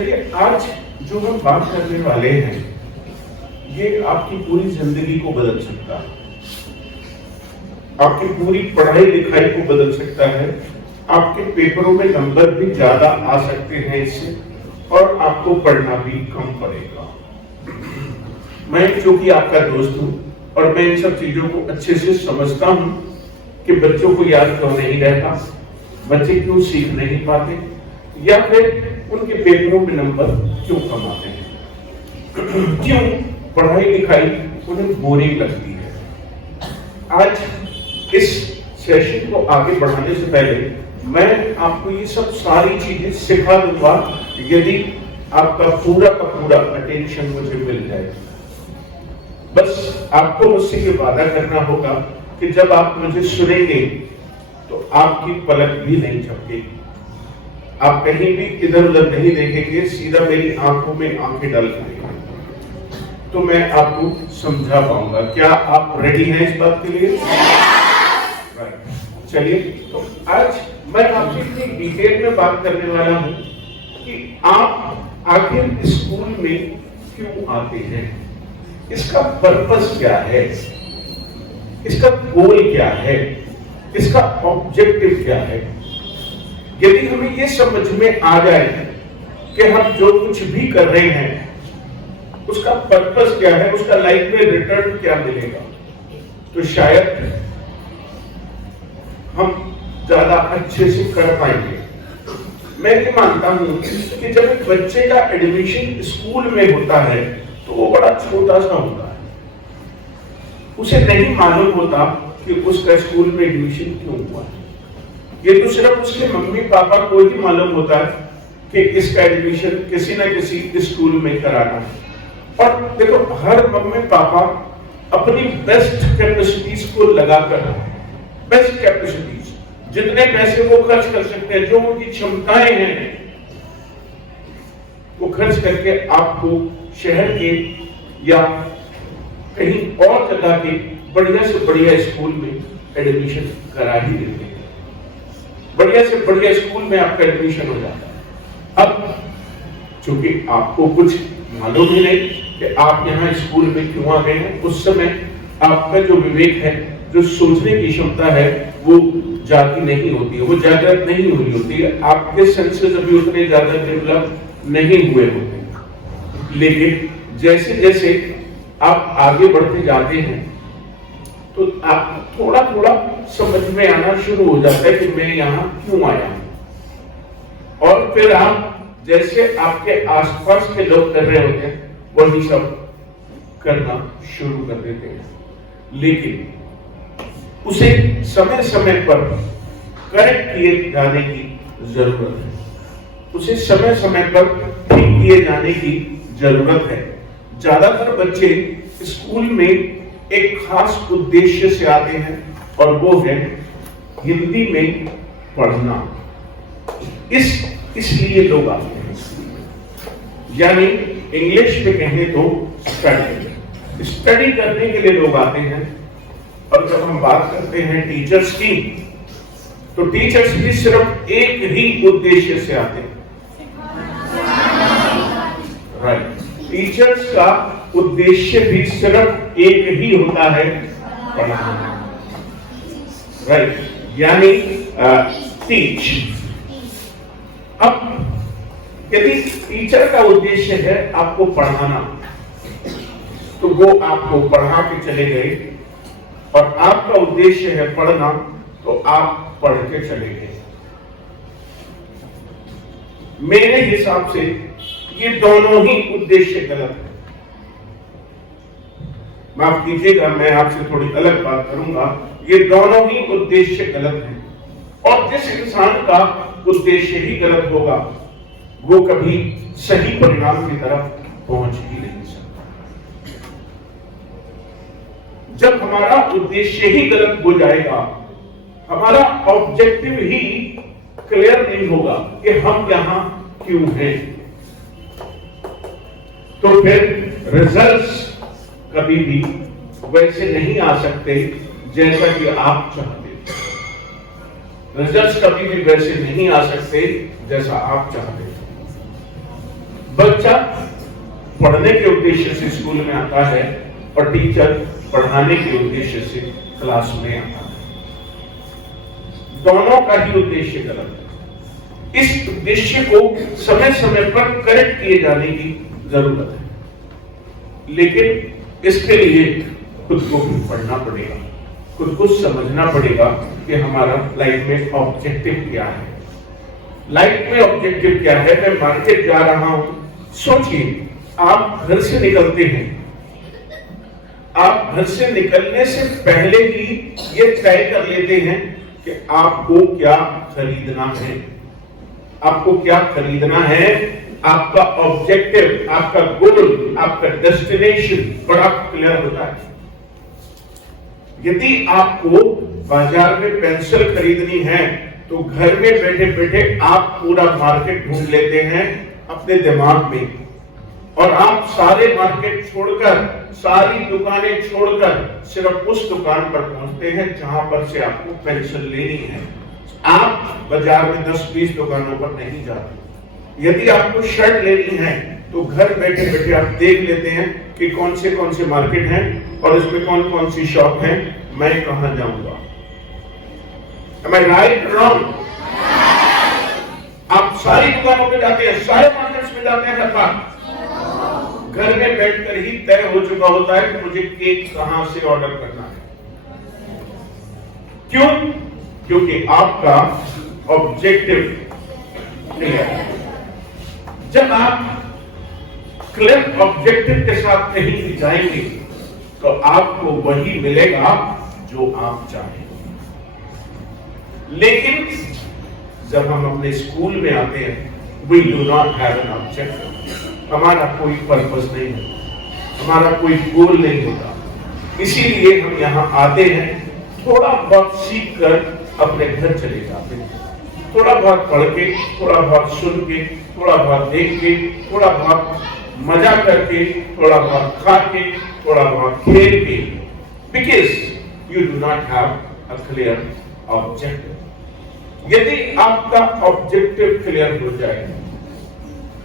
चलिए, आज जो हम बात करने वाले हैं ये आपकी पूरी जिंदगी को बदल सकता है, आपकी पूरी पढ़ाई लिखाई को बदल सकता है, आपके पेपरों में नंबर भी ज्यादा आ सकते हैं इससे, और आपको पढ़ना भी कम पड़ेगा। मैं चूंकि आपका दोस्त हूं और मैं इन सब चीजों को अच्छे से समझता हूं कि बच्चों को याद क्यों नहीं रहता, बच्चे क्यों सीख नहीं पाते, या फिर उनके पेपरों में नंबर क्यों कम आते हैं, क्यों पढ़ाई लिखाई उन्हें बोरिंग लगती है। आज इस सेशन को आगे बढ़ाने से पहले मैं आपको ये सब सारी चीजें सिखा दूंगा यदि आपका पूरा का पूरा अटेंशन मुझे मिल जाए। बस आपको मुझसे ये वादा करना होगा कि जब आप मुझे सुनेंगे तो आपकी पलक भी नहीं झपकेगी, आप कहीं भी इधर उधर नहीं देखेंगे, सीधा मेरी आंखों में आंखें डाल देंगे तो मैं आपको समझा पाऊंगा। क्या आप रेडी हैं इस बात के लिए? चलिए, तो आज मैं आपसे इतनी डिटेल में बात करने वाला हूं कि आप आखिर स्कूल में क्यों आते हैं, इसका पर्पस क्या है, इसका गोल क्या है, इसका ऑब्जेक्टिव क्या है। यदि हमें ये समझ में आ जाए कि हम जो कुछ भी कर रहे हैं उसका पर्पस क्या है, उसका लाइफ में रिटर्न क्या मिलेगा, तो शायद हम ज्यादा अच्छे से कर पाएंगे। मैं ये मानता हूं कि जब एक बच्चे का एडमिशन स्कूल में होता है तो वो बड़ा छोटा सा होता है, उसे नहीं मालूम होता कि उसका स्कूल में एडमिशन क्यों हुआ है। ये तो सिर्फ उसके मम्मी पापा को ही मालूम होता है कि इसका एडमिशन किसी न किसी स्कूल में कराना है। और देखो, हर मम्मी पापा अपनी बेस्ट कैपेसिटीज को लगाकर, बेस्ट कैपेसिटीज, जितने पैसे वो खर्च कर सकते हैं, जो उनकी क्षमताएं हैं, वो खर्च करके आपको शहर के या कहीं और जगह के बढ़िया से बढ़िया स्कूल में एडमिशन करा ही देते हैं। बढ़िया से बढ़िया स्कूल में आपका एडमिशन हो जाता है। अब चूंकि आपको कुछ मालूम ही नहीं कि आप यहाँ स्कूल में क्यों आ गए हैं, उस समय आपका जो विवेक है, जो सोचने की क्षमता है, वो जागी नहीं होती है, वो जागृत नहीं हुई होती है, आपके सेंसेस अभी उतने ज्यादा डेवलप नहीं हुए होते। लेकिन जैसे जैसे आप आगे बढ़ते जाते हैं तो आप थोड़ा थोड़ा समझ में आना शुरू हो जाता है कि मैं यहाँ क्यों आया हूं। और फिर आप जैसे आपके आसपास के लोग कर रहे होते हैं वही सब करना शुरू कर देते हैं। लेकिन उसे समय समय पर करेक्ट किए जाने की जरूरत है, उसे समय समय पर ठीक किए जाने की जरूरत है। ज्यादातर बच्चे स्कूल में एक खास उद्देश्य से आते हैं और वो है हिंदी में पढ़ना। इसलिए लोग आते हैं, यानी इंग्लिश में कहें तो स्टडी करने के लिए लोग आते हैं। और जब हम बात करते हैं टीचर्स की, तो टीचर्स भी सिर्फ एक ही उद्देश्य से आते हैं, राइट। टीचर्स का उद्देश्य भी सिर्फ एक ही होता है, पढ़ाना, राइट, यानी टीच। अब यदि टीचर का उद्देश्य है आपको पढ़ाना, तो वो आपको पढ़ा के चले गए, और आपका उद्देश्य है पढ़ना, तो आप पढ़ के चले गए। मेरे हिसाब से ये दोनों ही उद्देश्य गलत है। माफ कीजिएगा, मैं आपसे थोड़ी अलग बात करूंगा, ये दोनों ही उद्देश्य गलत हैं। और जिस इंसान का उद्देश्य ही गलत होगा वो कभी सही परिणाम की तरफ पहुंच ही नहीं सकता। जब हमारा उद्देश्य ही गलत हो जाएगा, हमारा ऑब्जेक्टिव ही क्लियर नहीं होगा कि हम यहां क्यों हैं, तो फिर रिजल्ट्स कभी भी वैसे नहीं आ सकते जैसा कि आप चाहते। रिजल्ट्स कभी भी वैसे नहीं आ सकते जैसा आप चाहते। बच्चा पढ़ने के उद्देश्य से स्कूल में आता है और टीचर पढ़ाने के उद्देश्य से क्लास में आता है। दोनों का ही उद्देश्य गलत है। इस उद्देश्य को समय समय पर करेक्ट किए जाने की जरूरत है, लेकिन इसके लिए खुद को भी पढ़ना पड़ेगा, खुद को समझना पड़ेगा कि हमारा लाइफ में ऑब्जेक्टिव क्या है। लाइफ में ऑब्जेक्टिव क्या है? मैं मार्केट जा रहा हूं, सोचिए आप घर से निकलते हैं, आप घर से निकलने से पहले ही ये तय कर लेते हैं कि आपको क्या खरीदना है, आपको क्या खरीदना है। आपका ऑब्जेक्टिव, आपका गोल, आपका डेस्टिनेशन बड़ा क्लियर होता है। यदि आपको बाजार में पेंसिल खरीदनी है तो घर में बैठे बैठे आप पूरा मार्केट ढूंढ लेते हैं अपने दिमाग में, और आप सारे मार्केट छोड़कर, सारी दुकानें छोड़कर सिर्फ उस दुकान पर पहुंचते हैं जहां पर से आपको पेंसिल लेनी है। आप बाजार में 10-20 दुकानों पर नहीं जाते। यदि आपको शर्ट लेनी है तो घर बैठे बैठे आप देख लेते हैं कि कौन से मार्केट हैं और इसमें कौन कौन सी शॉप है, मैं कहां जाऊंगा। Am I right or wrong? आप सारी दुकानों पे जाते हैं, सारे मार्केट्स में जाते हैं हर बार। घर में बैठकर ही तय हो चुका होता है कि मुझे केक कहां से ऑर्डर करना है। क्यों? क्योंकि आपका ऑब्जेक्टिव क्लियर है। जब आप क्लियर ऑब्जेक्टिव के साथ कहीं भी जाएंगे तो आपको वही मिलेगा जो आप चाहें। लेकिन जब हम अपने स्कूल में आते हैं, we do not have an objective, हमारा कोई पर्पस नहीं है, हमारा कोई गोल नहीं होता। इसीलिए हम यहाँ आते हैं, थोड़ा बहुत सीख कर अपने घर चले जाते हैं, थोड़ा बहुत पढ़ के, थोड़ा बहुत सुन के, थोड़ा बहुत देख के, थोड़ा बहुत मजा करके, थोड़ा बहुत खा के, थोड़ा बहुत खेल के, because you do not have a clear objective। यदि आपका ऑब्जेक्टिव क्लियर हो जाए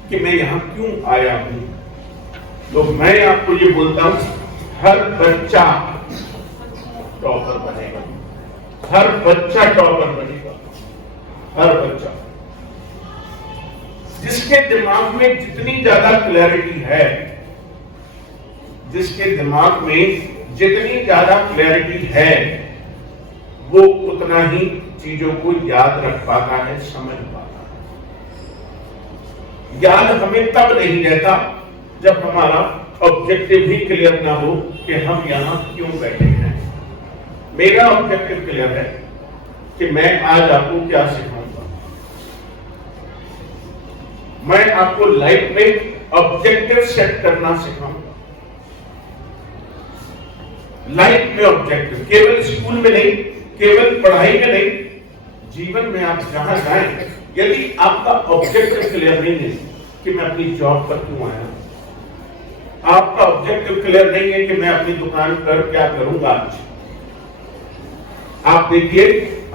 कि मैं यहां क्यों आया हूं, तो मैं आपको ये बोलता हूं, हर बच्चा टॉपर बनेगा, हर बच्चा टॉपर बनेगा, हर बच्चा। जिसके दिमाग में जितनी ज्यादा क्लैरिटी है, जिसके दिमाग में जितनी ज्यादा क्लैरिटी है, वो उतना ही चीजों को याद रख पाता है, समझ पाता है। याद हमें तब नहीं रहता जब हमारा ऑब्जेक्टिव भी क्लियर ना हो कि हम यहां क्यों बैठे हैं। मेरा ऑब्जेक्टिव क्लियर है कि मैं आज आपको क्या सिखाऊंगा। मैं आपको लाइफ में ऑब्जेक्टिव सेट करना सिखाऊंगा। लाइफ में ऑब्जेक्टिव, केवल स्कूल में नहीं, केवल पढ़ाई में नहीं, जीवन में आप जहां जाएं, यदि आपका ऑब्जेक्टिव क्लियर नहीं है कि मैं अपनी जॉब पर क्यों आया, आपका ऑब्जेक्टिव क्लियर नहीं है कि मैं अपनी दुकान पर क्या करूंगा आज। आप देखिए,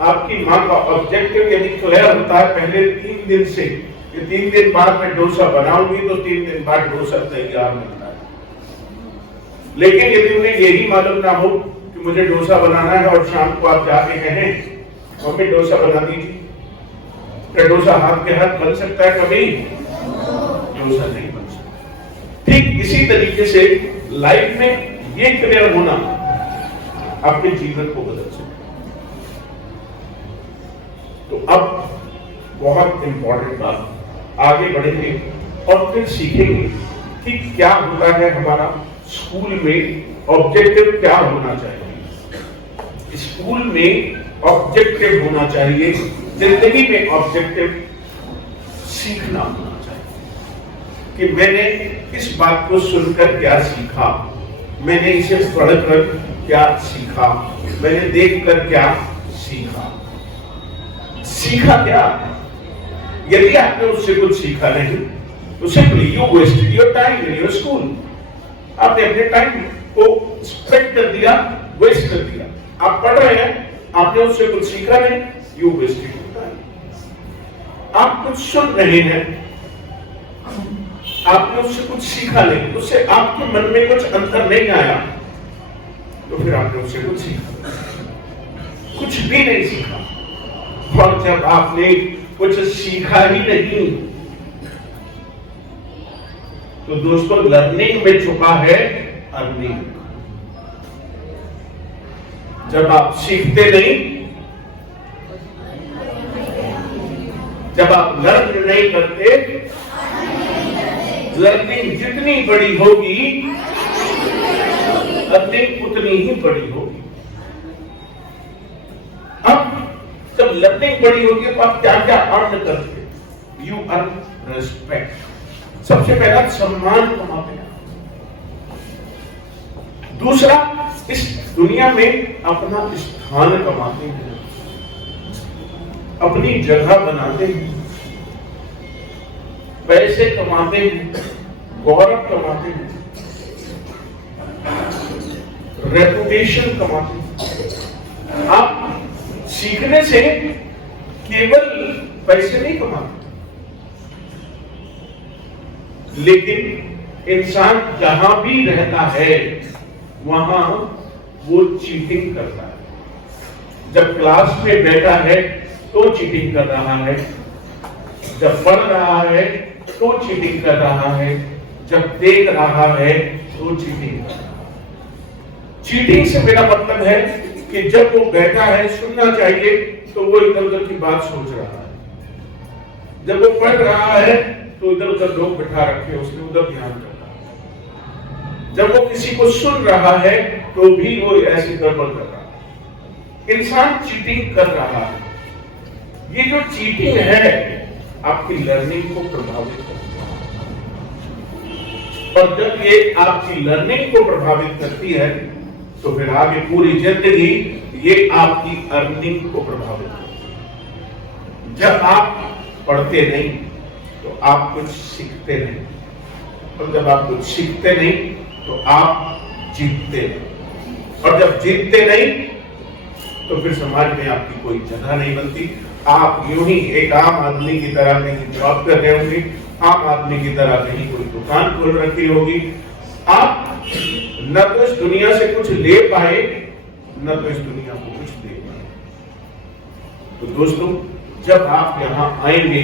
आपकी मां का ऑब्जेक्टिव यदि क्लियर होता है पहले 3 दिन से, कि 3 दिन बाद मैं डोसा बनाऊंगी तो 3 दिन बाद डोसा तैयार मिलता है। लेकिन यदि उन्हें यही मालूम ना हो कि मुझे डोसा बनाना है और शाम को आप जाके कहें मम्मी डोसा बना दीजिए, क्या डोसा हाथ के हाथ बन सकता है? कभी डोसा नहीं बन सकता। ठीक इसी तरीके से लाइफ में ये क्लियर होना आपके जीवन को बदल सकता है। तो अब बहुत इंपॉर्टेंट बात, आगे बढ़ेंगे और फिर सीखेंगे कि क्या होता है हमारा स्कूल में ऑब्जेक्टिव क्या होना चाहिए। स्कूल में ऑब्जेक्टिव होना चाहिए, जिंदगी में ऑब्जेक्टिव सीखना होना चाहिए कि मैंने इस बात को सुनकर क्या सीखा, मैंने इसे पढ़कर क्या सीखा, मैंने देखकर क्या सीखा। सीखा क्या? यदि आपने उससे कुछ सीखा नहीं तो simply you wasted your time in your school. आपने अपने टाइम को स्पेंड कर दिया, वेस्ट कर दिया। आप पढ़ रहे हैं, आपने उससे कुछ सीखा नहीं, यू वेस्टेड योर टाइम। आप कुछ सुन रहे हैं, आपने उससे कुछ सीखा नहीं, उससे आपके मन में कुछ अंतर नहीं आया, तो फिर आपने उससे कुछ सीखा? कुछ भी नहीं सीखा। और जब आपने कुछ सीखा ही नहीं, तो दोस्तों लर्निंग में छुपा है अर्निंग। जब आप सीखते नहीं, जब आप लर्न नहीं करते, लर्निंग जितनी बड़ी होगी अर्निंग उतनी ही बड़ी होगी। अब जब लर्निंग बड़ी होगी तो आप क्या क्या अर्न करते? You earn respect. सबसे पहला सम्मान कमाते हैं। दूसरा, इस दुनिया में अपना स्थान कमाते हैं, अपनी जगह बनाते हैं, पैसे कमाते हैं, गौरव कमाते हैं, रेपुटेशन कमाते हैं। आप सीखने से केवल पैसे नहीं कमाते, लेकिन इंसान जहां भी रहता है वहां वो चीटिंग करता है। जब क्लास में बैठा है तो चीटिंग कर रहा है, जब पढ़ रहा है तो चीटिंग कर रहा है, जब देख रहा है तो चीटिंग कर रहा है। चीटिंग से मेरा मतलब है कि जब वो बैठा है, सुनना चाहिए तो वो इधर उधर की बात सोच रहा है, जब वो पढ़ रहा है तो इधर उधर लोग बिठा रखे उसने उधर ध्यान कर रहा है, जब वो किसी को सुन रहा है तो भी वो ऐसी गड़बड़ कर रहा है। इंसान चीटिंग कर रहा है। ये जो चीटिंग है आपकी लर्निंग को प्रभावित करती है, और जब ये आपकी लर्निंग को प्रभावित करती है तो फिर आगे पूरी जिंदगी ये आपकी अर्निंग को प्रभावित करती है। जब आप पढ़ते नहीं तो आप कुछ सीखते नहीं, और जब आप कुछ सीखते नहीं तो आप जीतते नहीं, और जब जीतते नहीं तो फिर समाज में आपकी कोई जगह नहीं बनती। आप यूं ही एक आम आदमी की तरह कहीं जॉब कर रहे होंगे, आम आदमी की तरह कहीं कोई दुकान खोल रखी होगी। आप न तो इस दुनिया से कुछ ले पाए, न तो इस दुनिया को कुछ दे पाए। तो दोस्तों, जब आप यहाँ आएंगे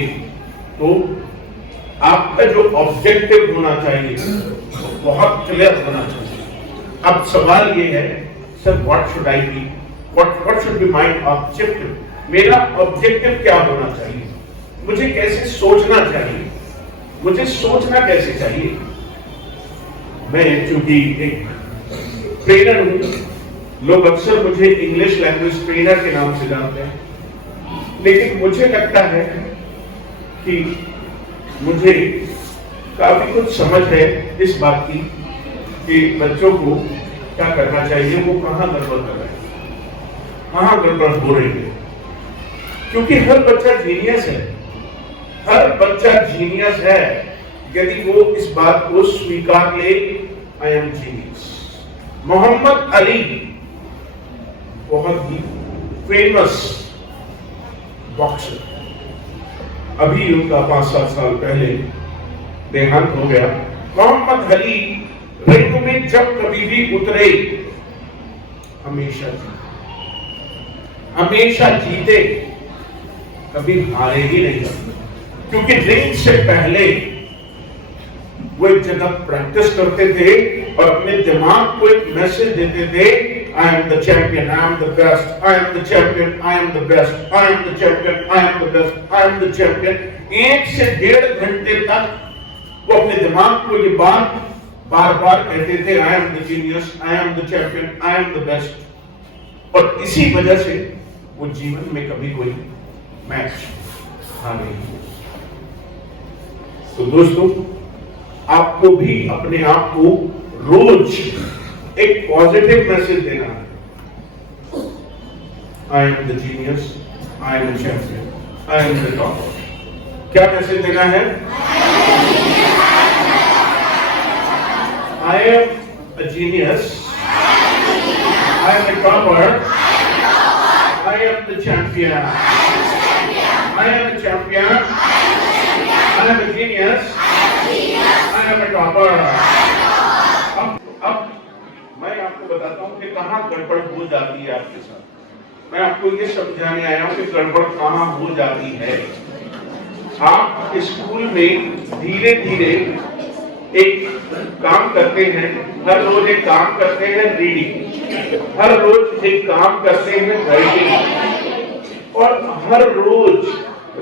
तो आपका जो ऑब्जेक्टिव होना चाहिए वो बहुत क्लियर होना चाहिए। अब सवाल ये है, sir what should I be, what should be my objective? मेरा ऑब्जेक्टिव क्या होना चाहिए? मुझे कैसे सोचना चाहिए? मुझे सोचना कैसे चाहिए? मैं चूंकि एक ट्रेनर हूं, लोग अक्सर मुझे इंग्लिश लैंग्वेज ट्रेनर के नाम से जानते हैं, लेकिन मुझे लगता है कि मुझे काफी कुछ समझ है इस बात की कि बच्चों को क्या करना चाहिए, वो कहां गड़बड़ कर रहे हैं, कहां गड़बड़ हो रही है। क्योंकि हर बच्चा जीनियस है, हर बच्चा जीनियस है यदि वो इस बात को स्वीकार ले। I am genius. Muhammad Ali बहुत ही फेमस बॉक्सर, अभी उनका 5-7 साल पहले देहांत हो गया। मोहम्मद अली रिंग में जब कभी भी उतरे हमेशा जीते, कभी हारे ही नहीं, क्योंकि रिंग से पहले वो एक जगह प्रैक्टिस करते थे और अपने दिमाग को एक मैसेज देते थे, I am the champion, I am the best, I am the champion, I am the best, I am the champion, I am the best, I am the champion. 1 से 1.5 घंटे तक वो अपने दिमाग को ये बात बार बार कहते थे, I am the genius, I am the champion, I am the best. और इसी वजह से वो जीवन में कभी कोई मैच हारे। तो दोस्तों, आपको भी अपने आप को रोज एक पॉजिटिव मैसेज देना है। I am the genius, I am the champion, I am the topper. क्या मैसेज देना है? I am a genius, I am the topper, I am the champion, I am the champion, I am a genius. कि कहाँ गड़बड़ हो जाती है आपके साथ। मैं आपको ये समझाने आया हूँ कि गड़बड़ कहाँ हो जाती है। आप स्कूल में धीरे धीरे एक काम करते हैं, हर रोज एक काम करते हैं रीडिंग, हर रोज एक काम करते हैं राइटिंग, और हर रोज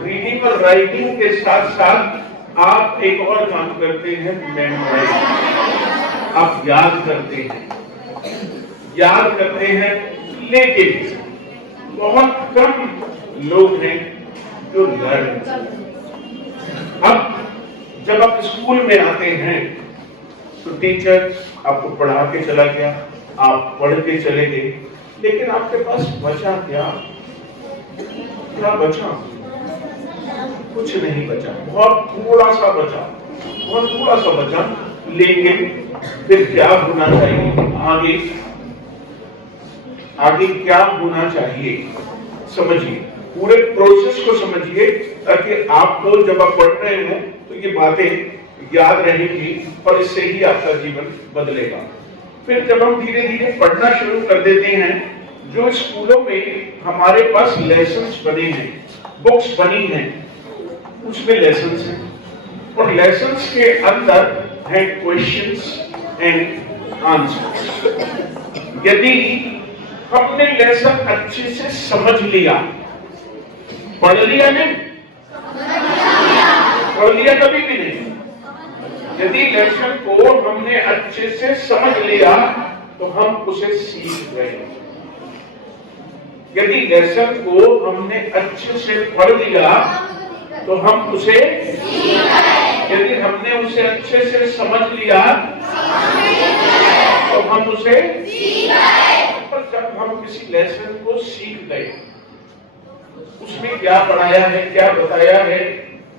रीडिंग और राइटिंग के साथ साथ आप एक और काम करते हैं मेमोराइज। आप याद करते हैं, लेकिन बहुत कम लोग हैं जो लर्न। अब जब आप स्कूल में आते हैं तो टीचर आपको पढ़ा के चला गया, आप पढ़ के चले गए, लेकिन आपके पास बचा क्या? क्या बचा? कुछ नहीं बचा, बहुत थोड़ा सा बचा। लेकिन फिर क्या होना चाहिए? आगे क्या होना चाहिए? समझिए, पूरे प्रोसेस को समझिए, ताकि आपको जब आप पढ़ रहे हो तो ये बातें याद रहेंगी और इससे ही आपका जीवन बदलेगा। फिर जब हम धीरे धीरे पढ़ना शुरू कर देते हैं, जो स्कूलों में हमारे पास लेसन्स बने हैं, बुक्स बनी हैं, उसमें लेसन्स हैं, और लेसन्स के अंदर है क्वेश्चंस एंड आंसर्स। यदि हमने लेसन अच्छे से समझ लिया, पढ़ लिया नहीं, पढ़ लिया कभी भी नहीं, यदि लेसन को हमने अच्छे से समझ लिया तो हम उसे सीख गए। यदि लेसन को हमने अच्छे से पढ़ लिया तो हम उसे यदि हमने उसे अच्छे से समझ लिया तो हम उसे पर जब हम किसी लेसन को सीख गए, उसमें क्या पढ़ाया है, क्या बताया है,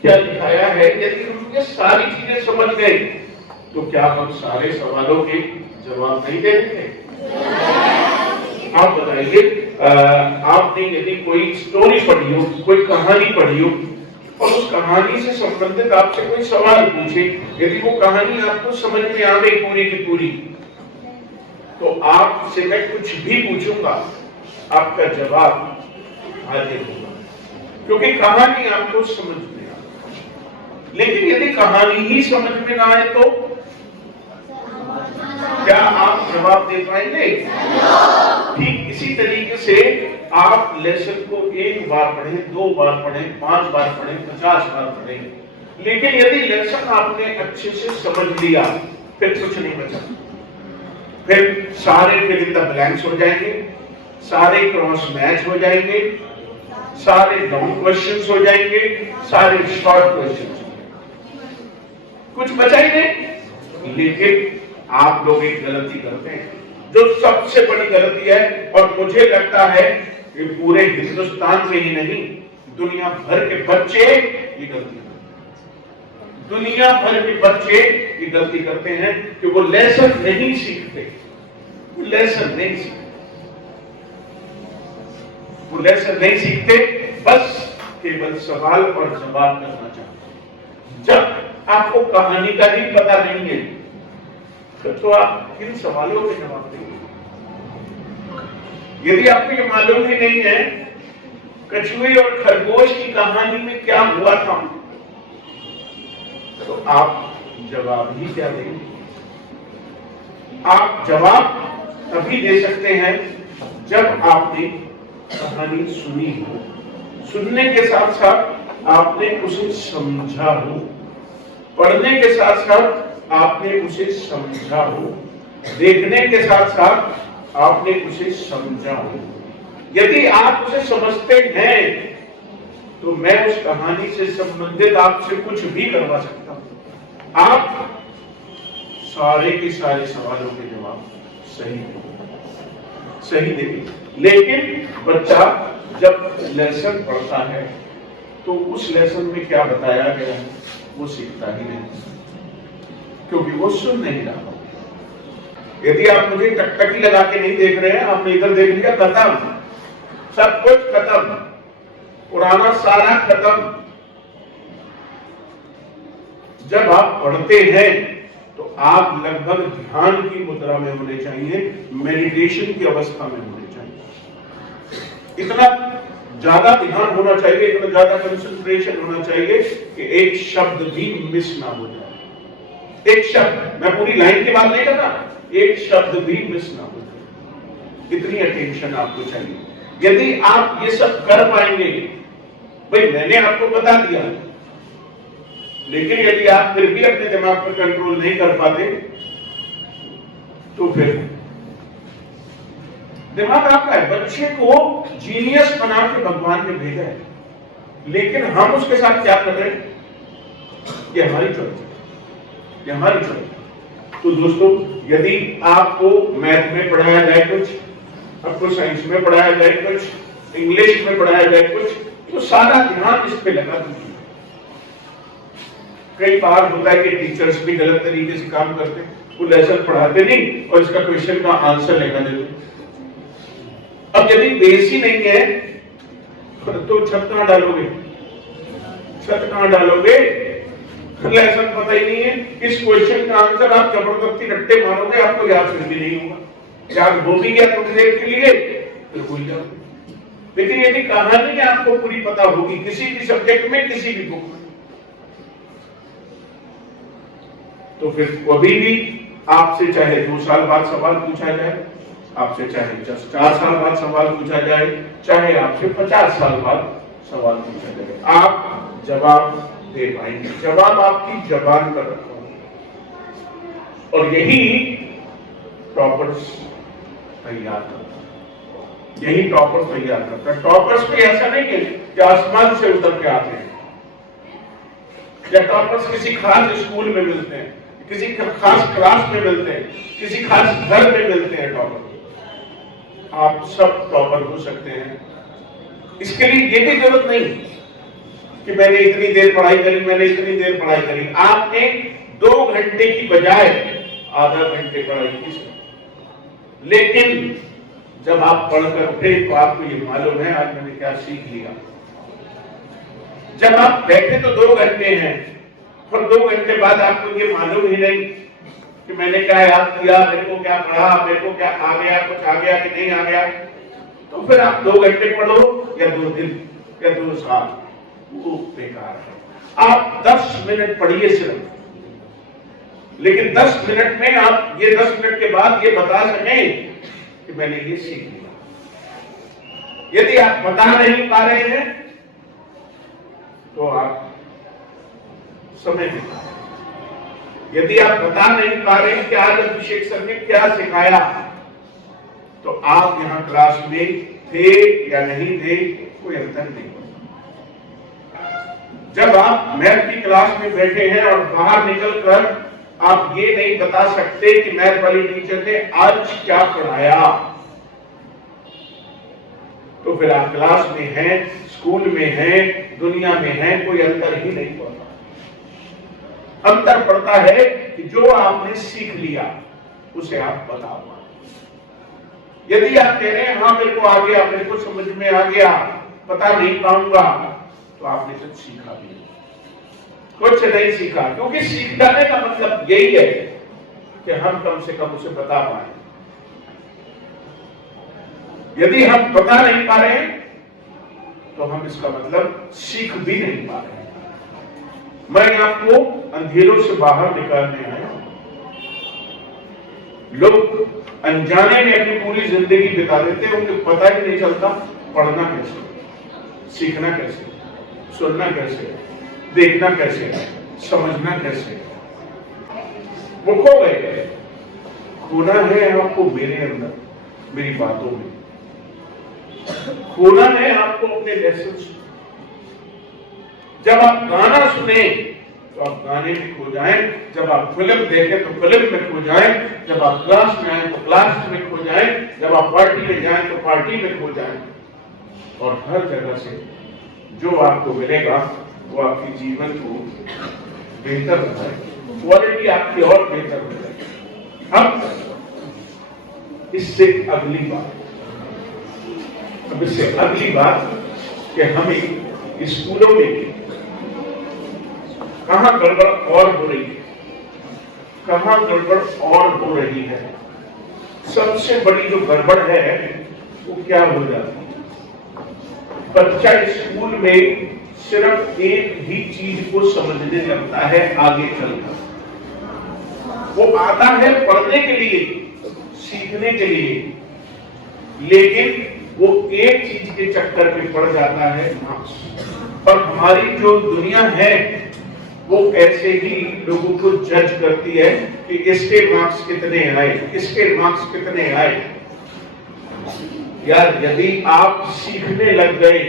क्या लिखाया है, यदि हम ये सारी चीजें समझ गए तो क्या हम सारे सवालों के जवाब नहीं दे देंगे? आप बताइए, आपने यदि कोई स्टोरी पढ़ी हो, कोई कहानी पढ़ी हो, और उस कहानी से संबंधित आपसे कोई सवाल पूछे, यदि वो कहानी आपको समझ में आ गई पूरी की पूरी, तो आपसे मैं कुछ भी पूछूंगा, आपका जवाब हाजिर होगा, क्योंकि कहानी आपको समझ में आ। लेकिन यदि कहानी ही समझ में ना आए तो क्या आप जवाब दे पाएंगे? ठीक इसी तरीके से आप लेसन को एक बार पढ़ें, 2 बार पढ़ें, 5 बार पढ़ें, 50 बार पढ़ें, लेकिन यदि लेसन आपने अच्छे से समझ लिया, फिर कुछ नहीं बचा। फिर सारे फिल इन द ब्लैंक्स हो जाएंगे, सारे क्रॉस मैच हो जाएंगे, सारे लॉन्ग क्वेश्चंस हो जाएंगे, सारे शॉर्ट क्वेश्चंस, कुछ बचा ही नहीं। लेकिन आप लोग एक गलती करते हैं, जो सबसे बड़ी गलती है, और मुझे लगता है कि पूरे हिंदुस्तान में ही नहीं, दुनिया भर के बच्चे ये गलती करते हैं। दुनिया भर के बच्चे ये गलती करते हैं कि वो लेसन नहीं सीखते, वो लेसन नहीं सीखते, बस केवल सवाल और जवाब करना चाहते। जब आपको कहानी का ही पता नहीं है तो आप किन सवालों के जवाब देंगे? यदि आपको ये मालूम ही नहीं है कछुए और खरगोश की कहानी में क्या हुआ था, तो आप जवाब ही क्या देंगे? आप जवाब तभी दे सकते हैं जब आपने कहानी सुनी हो, सुनने के साथ साथ आपने उसे समझा हो, पढ़ने के साथ साथ आपने उसे समझा हो, देखने के साथ साथ आपने उसे समझा हो। यदि आप उसे समझते हैं तो मैं उस कहानी से संबंधित आपसे कुछ भी करवा सकता हूं। आप सारे के सारे सवालों के जवाब सही देंगे। लेकिन बच्चा जब लेसन पढ़ता है तो उस लेसन में क्या बताया गया है वो सीखता ही नहीं, क्योंकि वो सुन नहीं रहा। यदि आप मुझे टकटकी लगा के नहीं देख रहे हैं, आपने इधर देख लिया, खत्म, सब कुछ खत्म, पुराना सारा खत्म। जब आप पढ़ते हैं तो आप लगभग ध्यान की मुद्रा में होने चाहिए, मेडिटेशन की अवस्था में होने चाहिए। इतना ज्यादा ध्यान होना चाहिए, इतना ज्यादा कंसंट्रेशन होना चाहिए कि एक शब्द भी मिस ना हो जाए। एक शब्द, मैं पूरी लाइन की बात नहीं कर रहा, एक शब्द भी मिस ना हो जाए, इतनी अटेंशन आपको चाहिए। यदि आप ये सब कर पाएंगे, भाई मैंने आपको बता दिया, लेकिन यदि आप फिर भी अपने दिमाग पर कंट्रोल नहीं कर पाते, तो फिर दिमाग आपका है। बच्चे को जीनियस बना के भगवान ने भेजा है, लेकिन हम उसके साथ क्या कर रहे हैं? ये हमारी चॉइस है, ये हमारी चॉइस है। तो दोस्तों, यदि आपको मैथ में पढ़ाया जाए कुछ, आपको साइंस में पढ़ाया जाए कुछ, इंग्लिश में पढ़ाया जाए कुछ, तो सारा ध्यान इस पे लगा दीजिए। कई बार होता है कि टीचर्स भी गलत तरीके से काम करते हैं, वो लेसन पढ़ाते नहीं और इसका क्वेश्चन का आंसर लगा देते। अब यदि बेस ही नहीं है तो छत कहां डालोगे? छत कहां डालोगे? लेसन पता ही नहीं है, इस क्वेश्चन का आंसर आप जबरदस्ती रट्टे मारोगे, आपको याद फिर भी नहीं होगा। याद हो भी गया थोड़ी देर के लिए, फिर भूल जाओगे। लेकिन यदि कहानी आपको पूरी पता होगी किसी भी सब्जेक्ट में, किसी भी बुक में, तो फिर कभी भी आपसे चाहे 2 साल बाद सवाल पूछा जाए, आपसे चाहे 4 साल बाद सवाल पूछा जाए, चाहे आपसे 50 साल बाद सवाल पूछा जाए, आप जवाब दे पाएंगे। जवाब आपकी जबान पर रखो, और यही टॉपर्स तैयार करता, यही टॉपर्स तैयार करता है। टॉपर्स भी ऐसा नहीं है कि आसमान से उतर के आते हैं, या टॉपर्स किसी खास स्कूल में मिलते हैं, किसी खास क्लास में मिलते हैं, किसी खास घर में मिलते हैं टॉपर। आप सब टॉपर हो सकते हैं। इसके लिए ये भी जरूरत नहीं कि मैंने इतनी देर पढ़ाई करी, मैंने इतनी देर पढ़ाई करी। आपने 2 घंटे की बजाय आधा घंटे पढ़ाई की, लेकिन जब आप पढ़कर उठे तो आपको ये मालूम है आज मैंने क्या सीख लिया। जब आप बैठे तो 2 घंटे हैं, और 2 घंटे बाद आपको ये मालूम ही नहीं कि मैंने क्या याद किया, मेरे को क्या पढ़ा, मेरे को क्या आ गया, कुछ आ गया कि नहीं आ गया। तो फिर आप 2 घंटे पढ़ो या 2 दिन या 2 साल, वो बेकार है। आप 10 मिनट पढ़िए सिर्फ, लेकिन 10 मिनट में आप ये 10 मिनट के बाद ये बता सकें कि मैंने ये सीख लिया। यदि आप बता नहीं पा रहे हैं तो आप समय बिता। यदि आप बता नहीं पा रहे हैं कि आज अभिषेक सर ने क्या सिखाया, तो आप यहां क्लास में थे या नहीं थे, कोई अंतर नहीं। जब आप मैथ की क्लास में बैठे हैं और बाहर निकलकर आप ये नहीं बता सकते कि मैथ वाली टीचर ने आज क्या पढ़ाया, तो फिर आप क्लास में हैं, स्कूल में हैं, दुनिया में हैं, कोई अंतर ही नहीं पड़ता। अंतर पड़ता है कि जो आपने सीख लिया उसे आप बता पाए। यदि आप कह रहे हैं हाँ मेरे को आ गया, मेरे को समझ में आ गया, पता नहीं पाऊंगा, तो आपने कुछ सीखा भी नहीं, कुछ नहीं सीखा। क्योंकि सीख जाने का मतलब यही है कि हम कम से कम उसे बता पाए। यदि हम बता नहीं पा रहे हैं तो हम इसका मतलब सीख भी नहीं पा रहे हैं। मैं आपको अंधेरों से बाहर निकालने आया हूं। लोग अनजाने में अपनी पूरी जिंदगी बिता देते हैं, उनको पता ही नहीं चलता पढ़ना कैसे, सीखना कैसे, सुनना कैसे, देखना कैसे, समझना कैसे। वो खो गए। खोना है आपको मेरे अंदर, मेरी बातों में, खोना है आपको अपने लेसन। जब आप गाना सुने तो आप गाने में खो जाएं, जब आप फिल्म देखें तो फिल्म में खो जाएं, जब आप क्लास में आए तो क्लास में खो जाएं, जब आप पार्टी में जाएं तो पार्टी में खो जाएं। और हर जगह से जो आपको मिलेगा वो आपके जीवन को बेहतर बनाए, क्वालिटी आपकी और बेहतर हो जाएगी। अब इससे अगली बात कि हमें स्कूलों में कहां गड़बड़ और हो रही है, कहाँ गड़बड़ और हो रही है। सबसे बड़ी जो गड़बड़ है वो क्या हो जाती है, बच्चा स्कूल में सिर्फ एक ही चीज को समझने लगता है आगे चलकर। वो आता है पढ़ने के लिए, सीखने के लिए, लेकिन वो एक चीज के चक्कर में पड़ जाता है मार्क्स। और हमारी जो दुनिया है वो ऐसे ही लोगों को जज करती है कि इसके मार्क्स कितने आए, इसके मार्क्स कितने आए। यार यदि आप सीखने लग गए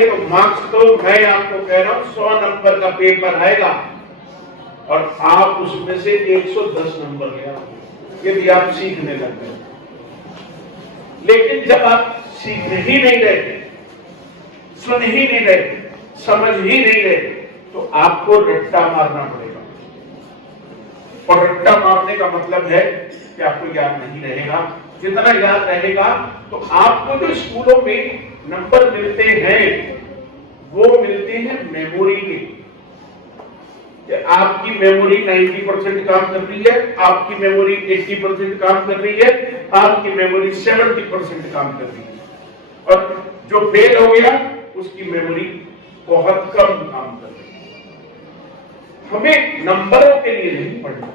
तो मार्क्स तो मैं आपको कह रहा हूं 100 नंबर का पेपर आएगा और आप उसमें से 110 नंबर ले आओगे यदि आप सीखने लग गए। लेकिन जब आप सीख ही नहीं रहे, सुन ही नहीं रहे, समझ ही नहीं रहे, तो आपको रट्टा मारना पड़ेगा। और रट्टा मारने का मतलब है कि आपको याद नहीं रहेगा। जितना याद रहेगा तो आपको जो स्कूलों में नंबर मिलते हैं वो मिलते हैं मेमोरी के। कि आपकी मेमोरी 90% काम कर रही है, आपकी मेमोरी 80% काम कर रही है, आपकी मेमोरी 70% काम कर रही है, और जो फेल हो गया उसकी मेमोरी बहुत कम काम कर रही है। हमें नंबरों के लिए नहीं पढ़ना,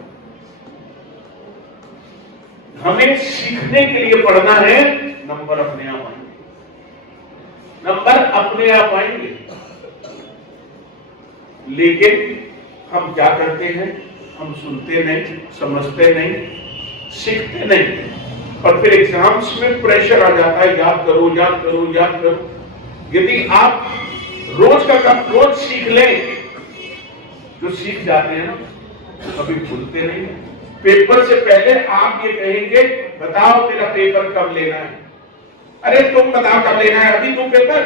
हमें सीखने के लिए पढ़ना है। नंबर अपने आप आएंगे, नंबर अपने आप आएंगे। लेकिन हम क्या करते हैं, हम सुनते नहीं, समझते नहीं, सीखते नहीं, और फिर एग्जाम्स में प्रेशर आ जाता है, याद करो याद करो याद करो। यदि आप रोज का काम रोज सीख लें, जो सीख जाते हैं ना कभी भूलते नहीं। पेपर से पहले आप ये कहेंगे बताओ तेरा पेपर कब लेना है। अरे तुम बताओ कब लेना है, अभी तुम पेपर,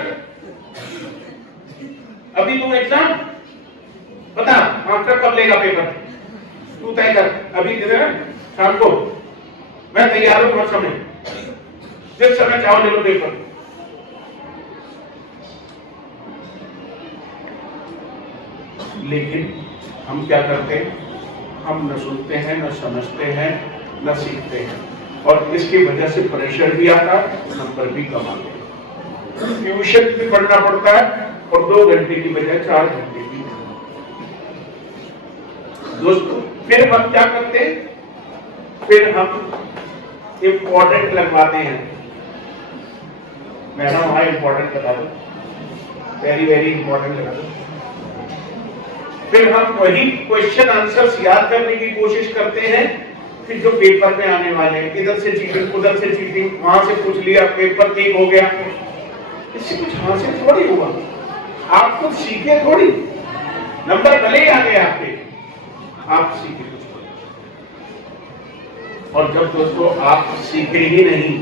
अभी तुम एग्जाम, बता मास्टर कब लेगा पेपर, तू तय कर, अभी दे देना शाम को, मैं तैयार हूं हर समय, जिस समय चाहो ले लो पेपर। लेकिन हम क्या करते हैं, हम न सुनते हैं, न समझते हैं, न सीखते हैं, और इसकी वजह से प्रेशर भी आता है, नंबर भी कम आते हैं। ट्यूशन भी पढ़ना पड़ता है और 2 घंटे की बजाय 4 घंटे की। दोस्तों फिर हम क्या करते हैं, फिर हम इंपॉर्टेंट लगवाते हैं। मैडम हाँ इंपॉर्टेंट लगा दो, वेरी वेरी इंपॉर्टेंट लगा दो। फिर हम वही क्वेश्चन आंसर्स याद करने की कोशिश करते हैं फिर जो पेपर में आने वाले हैं। इधर से चीटिंग, उधर से चीटिंग, वहां से पूछ लिया, पेपर ठीक हो गया। इससे कुछ हासिल थोड़ी हुआ, आप कुछ सीखे थोड़ी, नंबर भले ही आ गए आपके, आप सीखे कुछ। और जब दोस्तों आप सीखे ही नहीं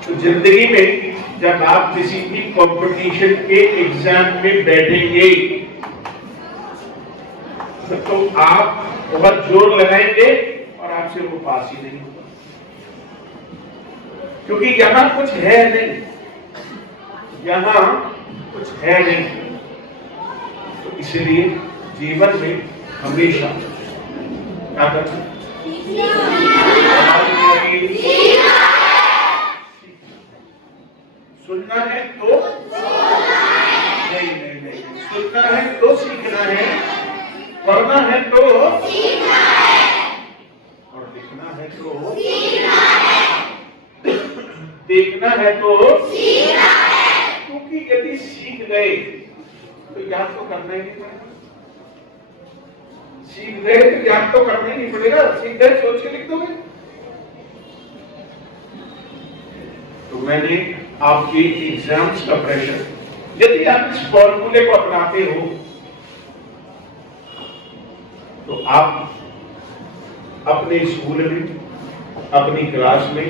तो जिंदगी में जब आप किसी भी कंपटीशन के एग्जाम में बैठेंगे तो आप बहुत जोर लगाएंगे और आपसे वो पास ही नहीं होगा, क्योंकि यहां कुछ है नहीं, यहां कुछ है नहीं। तो इसलिए जीवन में हमेशा क्या करना, सुनना है तो नहीं, सुनना है तो सीखना है, पढ़ना है तो सीखना है, और लिखना है तो सीखना है, देखना है तो सीखना है। क्योंकि यदि सीख गए तो याद तो करना ही नहीं पड़ेगा, सीख गए तो याद तो करना ही नहीं पड़ेगा, सीख गए सोच के लिख दोगे। तो मैंने आपके एग्जाम्स का प्रेशर, यदि आप इस फॉर्मूले को अपनाते हो तो आप अपने स्कूल में, अपनी क्लास में,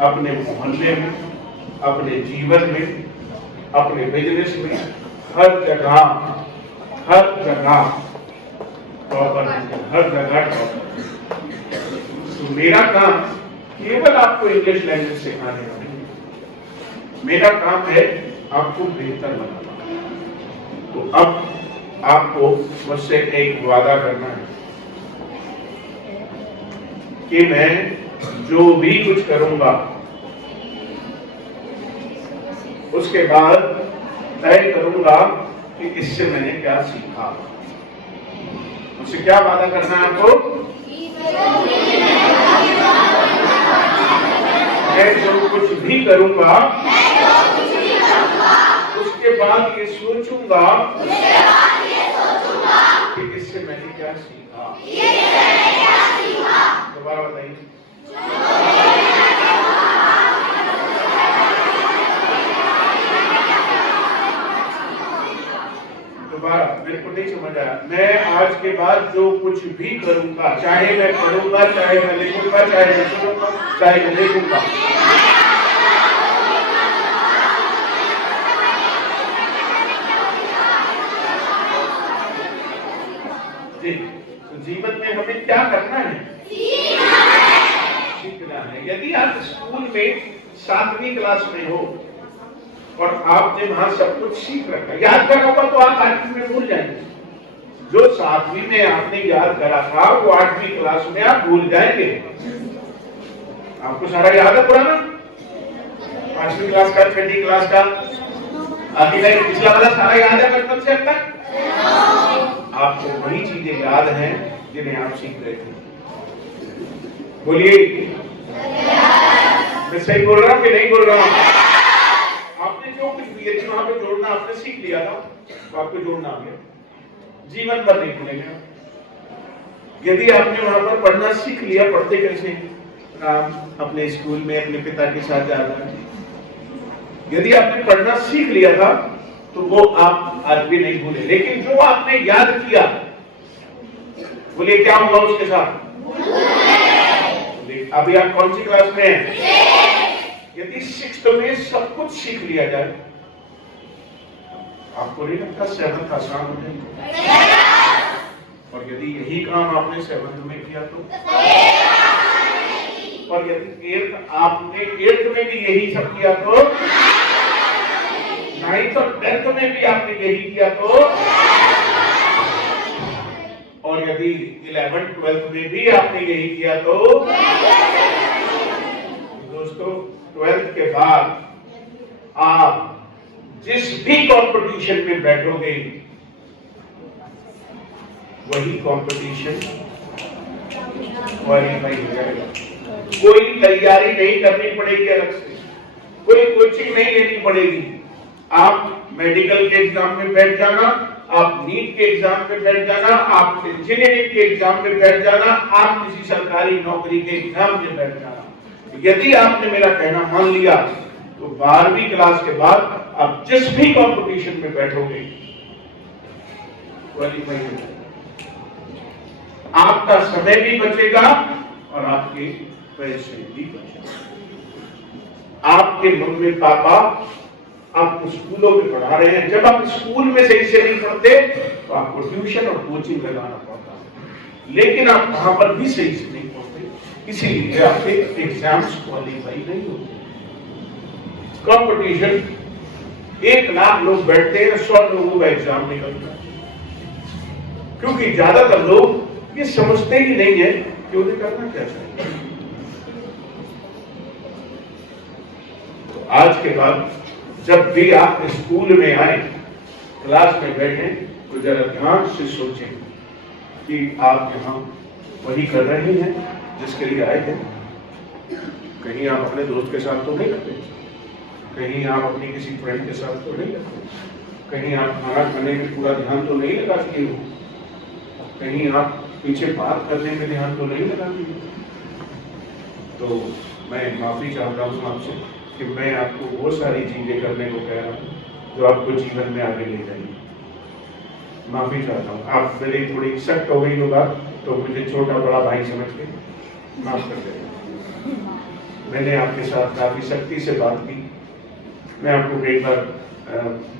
अपने मोहल्ले में, अपने जीवन में, अपने बिजनेस में, हर जगह टॉपर, हर जगह टॉपर। तो मेरा काम केवल आपको इंग्लिश लैंग्वेज सिखाने का नहीं, मेरा काम है आपको बेहतर बनाना। तो अब आपको मुझसे एक वादा करना है कि मैं जो भी कुछ करूंगा उसके बाद तय करूंगा कि इससे मैंने क्या सीखा। मुझसे क्या वादा करना है आपको? मैं जो कुछ भी करूंगा उसके बाद ये सोचूंगा कि इससे मैंने क्या सीखा। दोबारा बताइए। दोबारा, मेरे को नहीं समझ आया। मैं आज के बाद जो कुछ भी करूंगा, चाहे मैं पढ़ूंगा, चाहे मैं लिखूंगा, चाहे मैं सुनूंगा, चाहे मैं देखूंगा, जी, तो जीवन में हमें क्या करना है? सीखना है। यदि आप स्कूल में 7वीं क्लास में हो और आपने वहां सब कुछ सीख रखा, याद करा होगा, तो आप 8वीं में भूल जाएंगे। जो 7वीं में आपने याद करा था वो 8वीं क्लास में आप भूल जाएंगे। आपको सारा याद है पुराना? 5वीं क्लास का, 6वीं क्लास का, अभी नहीं, पिछला वाला सारा याद है बचपन से अब तक? आपको वही चीजें याद हैं जिन्हें आप सीख रहे थे। बोलिए, मैं सही बोल रहा हूं कि नहीं बोल रहा हूं? आपने जो कुछ भी यदि वहां पे जोड़ना आपने सीख लिया था तो आपको जोड़ना आ गया, जीवन भर नहीं भूलेंगे। यदि आपने वहां पर पढ़ना सीख लिया, पढ़ते कैसे? अपने स्कूल में अपने पिता के साथ जाना। यदि आपने पढ़ना सीख लिया था तो वो आप आज भी नहीं भूले। लेकिन जो आपने याद किया, बोलिए क्या हुआ उसके साथ? अभी आप कौन सी क्लास में हैं? यदि 6th में सब कुछ सीख लिया जाए, आपको नहीं लगता 7th आसान हो जाएगी? और यदि यही काम आपने 7th में किया तो? और यदि 8th आपने 8th में भी यही सब किया तो? 9th और 10th में भी आपने यही किया तो? और यदि 11th 12th में भी आपने यही किया तो? दोस्तों, 12th के बाद आप जिस भी कंपटीशन में बैठोगे वही कंपटीशन क्वालिफाई हो जाएगा। कोई तैयारी नहीं करनी पड़ेगी अलग से, कोई कोचिंग नहीं लेनी पड़ेगी। आप मेडिकल के एग्जाम में बैठ जाना, आप नीट के एग्जाम में बैठ जाना, आप इंजीनियरिंग के एग्जाम में बैठ जाना, आप किसी सरकारी नौकरी के एग्जाम में बैठ जाना। यदि आपने मेरा कहना मान लिया तो 12वीं क्लास के बाद आप जिस भी कंपटीशन में बैठोगे क्वालिफाई हो जाएगा। आपका समय भी बचेगा और आपके पैसे भी बचेंगे। आपके मम्मी पापा आपको स्कूलों में पढ़ा रहे हैं, जब आप स्कूल में सही से नहीं पढ़ते तो आपको ट्यूशन और कोचिंग लगाना पड़ता है, लेकिन आप वहां पर भी सही से नहीं पढ़ते, इसीलिए आपके एग्जाम्स क्वालिफाई नहीं होते। कंपटीशन 1 लाख लोग बैठते हैं, 100 लोगों का एग्जाम निकलता है, क्योंकि ज्यादातर लोग ये समझते ही नहीं है कि उन्हें करना क्या चाहिए। तो आज के बाद जब भी आप स्कूल में आए, क्लास में बैठे, तो जरा ध्यान से सोचें कि आप यहाँ वही कर रहे हैं जिसके लिए आए थे। कहीं आप अपने दोस्त के साथ तो नहीं लगते, कहीं आप अपनी किसी फ्रेंड के साथ तो नहीं लगते, कहीं आप खाना खाने में पूरा ध्यान तो नहीं लगाती हो, कहीं आप पीछे बात करने में ध्यान तो नहीं लगाती हो। तो मैं माफी चाहता हूँ आपसे कि मैं आपको वो सारी चीजें करने को कह रहा हूँ जो आपको जीवन में आगे ले जाएंगी। माफी चाहता हूँ, आप मेरी थोड़ी सख्त हो गई होगा तो मुझे छोटा बड़ा भाई समझ के माफ कर देना। मैंने आपके साथ काफी सख्ती से बात की, मैं आपको कई बार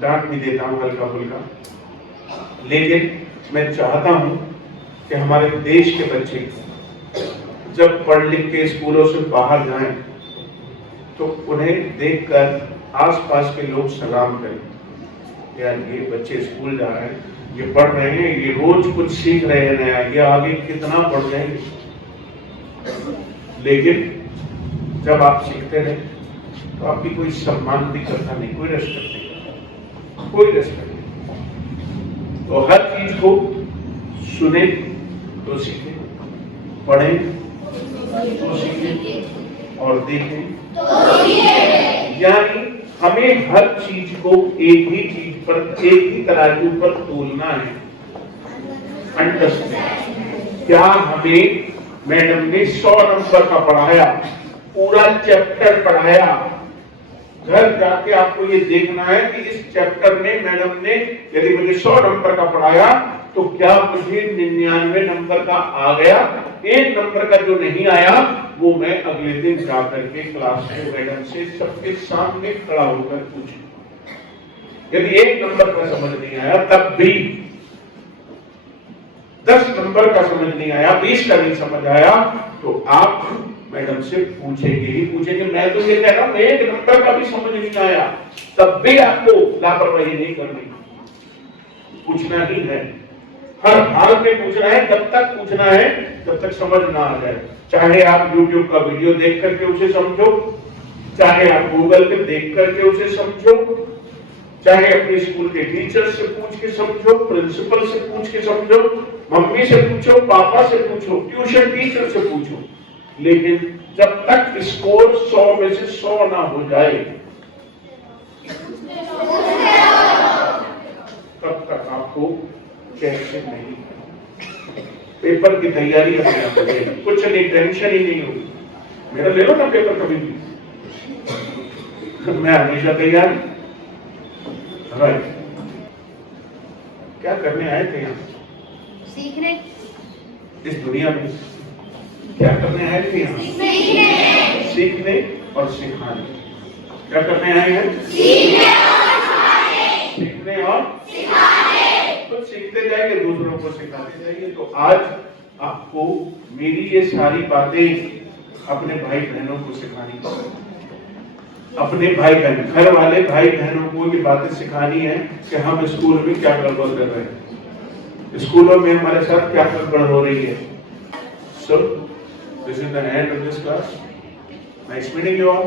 डांट भी देता हूँ हल्का फुल्का, लेकिन मैं चाहता हूँ कि हमारे देश के बच्चे जब पढ़ लिख के स्कूलों से बाहर जाएं तो उन्हें देखकर आसपास के लोग सलाम करें, यार ये बच्चे स्कूल जा रहे हैं, ये पढ़ रहे हैं, ये रोज कुछ सीख रहे हैं नया, ये आगे कितना बढ़ जाएंगे। लेकिन जब आप सीखते रहे तो आपकी कोई सम्मान भी करता नहीं, कोई रेस्पेक्ट नहीं करता, कोई रेस्पेक्ट नहीं। तो हर चीज को सुने तो सीखें, पढ़ें तो सीखें और देखें तो सीखें। यानी हमें हर चीज को एक ही चीज पर, एक ही तराजू पर तोलना है। अंडरस्टैंड? क्या हमें मैडम ने 100 नंबर का पढ़ाया, पूरा चैप्टर पढ़ाया, घर जाके आपको ये देखना है कि इस चैप्टर में मैडम ने यदि मुझे 100 नंबर का पढ़ाया तो क्या मुझे 99 नंबर का आ गया, 1 नंबर का जो नहीं आया वो मैं अगले दिन जाकर के क्लास में मैडम से सबके सामने खड़ा होकर पूछूं। यदि 1 नंबर का समझ नहीं आया तब भी, 10 नंबर का समझ नहीं आया, 20 का नहीं समझ आया, तो आप मैडम से पूछेंगे ही पूछेंगे। मैं तो ये कह रहा हूं 1 नंबर का भी समझ नहीं आया तब भी आपको लापरवाही नहीं करनी, पूछना ही है। हर हाल में पूछना है, जब तक पूछना है जब तक समझ ना आ जाए। चाहे आप YouTube का वीडियो देख करके उसे समझो, चाहे आप गूगल पे देख करके उसे समझो, चाहे अपने स्कूल के टीचर से पूछ के समझो, प्रिंसिपल से पूछ के समझो, मम्मी से पूछो, पापा से पूछो, ट्यूशन टीचर से पूछो, लेकिन जब तक स्कोर 100 में से 100 ना हो जाए तब तक आपको कैसे नहीं। पेपर की तैयारी अपने आप करिए, कुछ नहीं, टेंशन ही नहीं होगी। मेरा ले लो ना पेपर कभी भी, मैं हमेशा तैयार। राइट, क्या करने आए थे यहाँ? सीखने। इस दुनिया में क्या करने आए थे यहाँ? सीखने और सिखाने। क्या करने आए हैं? सीखने और सिखाने। तो सीखते जाइए, दूसरों को सिखाते जाइए। तो आज आपको मेरी ये सारी बातें अपने भाई बहनों को सिखानी है, अपने भाई बहन, घर वाले भाई बहनों को ये बातें सिखानी है कि हम स्कूल में क्या गड़बड़ कर रहे हैं, स्कूलों में हमारे साथ क्या गड़बड़ हो रही है। So this is the end of this class. Nice meeting you all.